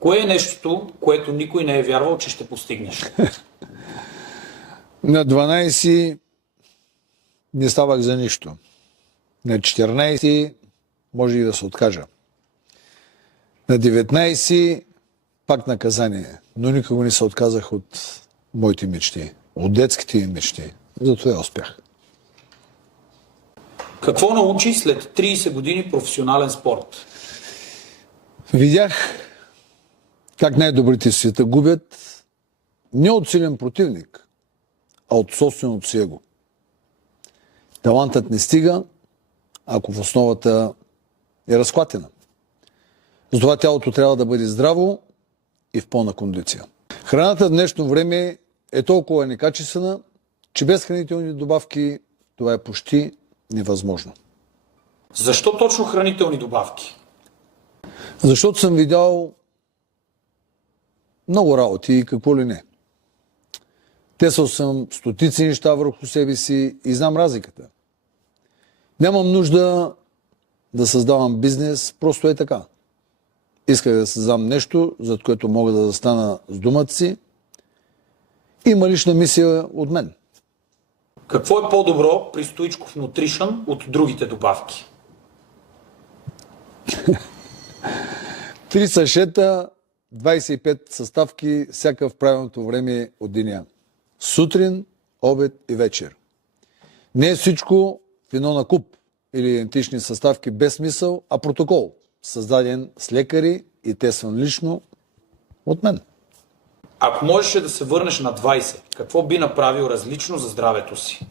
Кое е нещото, което никой не е вярвал, че ще постигнеш? На 12 не ставах за нищо. На 14 може и да се откажа. На 19 пак наказание, но никога не се отказах от моите мечти, от детските ми мечти. Затова успях. Какво научи след 30 години професионален спорт? Видях как най-добрите в света губят не от силен противник, а от собственото си его. Талантът не стига, ако в основата е разклатена. Затова тялото трябва да бъде здраво и в пълна кондиция. Храната в днешно време е толкова некачествена, че без хранителни добавки това е почти невъзможно. Защо точно хранителни добавки? Защото съм видял много работи и какво ли не. Тесъл съм стотици неща върху себе си и знам разликата. Нямам нужда да създавам бизнес, просто е така. Исках да създам нещо, за което мога да застана с думата си. Има лична мисия от мен. Какво е по-добро при Стоичков Nutrition от другите добавки? 3 сашета, 25 съставки, всяка в правилното време от деня. Сутрин, обед и вечер. Не е всичко в едно на куп или идентични съставки без смисъл, а протокол, създаден с лекари и тестван лично от мен. Ако можеше да се върнеш на 20, какво би направил различно за здравето си?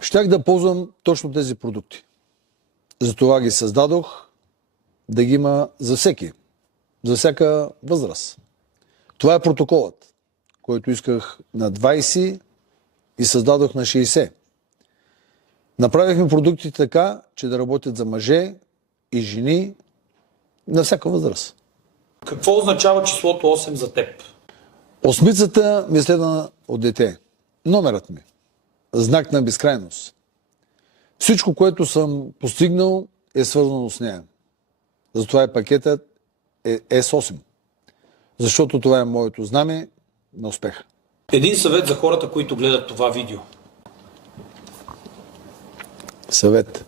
Щях да ползвам точно тези продукти. Затова ги създадох да ги има за всеки, за всяка възраст. Това е протоколът, който исках на 20 и създадох на 60. Направихме продуктите така, че да работят за мъже и жени на всяка възраст. Какво означава числото 8 за теб? Осмицата ми е следвана от дете. Номерът ми. Знак на безкрайност. Всичко, което съм постигнал, е свързано с нея. Затова и пакетът е S8. Защото това е моето знаме на успеха. Един съвет за хората, които гледат това видео. Съвет.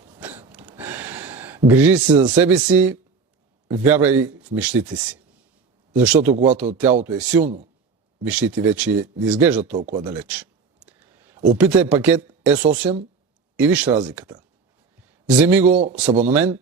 Грижи се за себе си, вярвай в мечтите си. Защото когато тялото е силно, мечтите вече не изглеждат толкова далеч. Опитай пакет S8 и виж разликата. Вземи го с абонамент